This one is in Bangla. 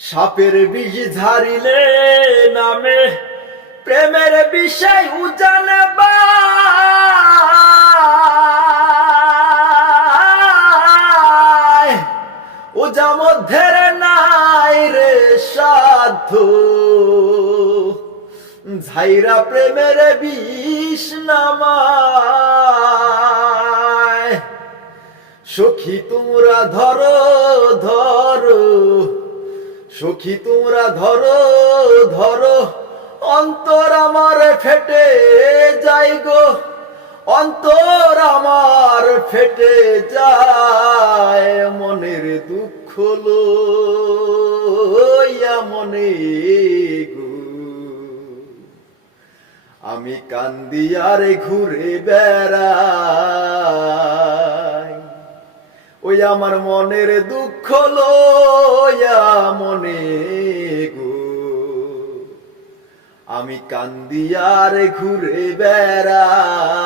সাপের বিষ ঝারিলে নামে প্রেমের বিষয় উজানে বাই উজা মধ্যের নাই রে সাধ্য ঝাইরা প্রেমের বিষ নামায় সখী তোমরা ধরো ধরো সখী তোমরা ধরো ধরো অন্তর আমার ফেটে যায় গো অন্তর আমার ফেটে যায় মনের দুঃখ লইয়া মনে গো আমি কান্দি আর ঘুরে বেড়াই ওই আমার মনের দুঃখ লইয়া মনে গো আমি কান্দি আর ঘুরে বেড়াই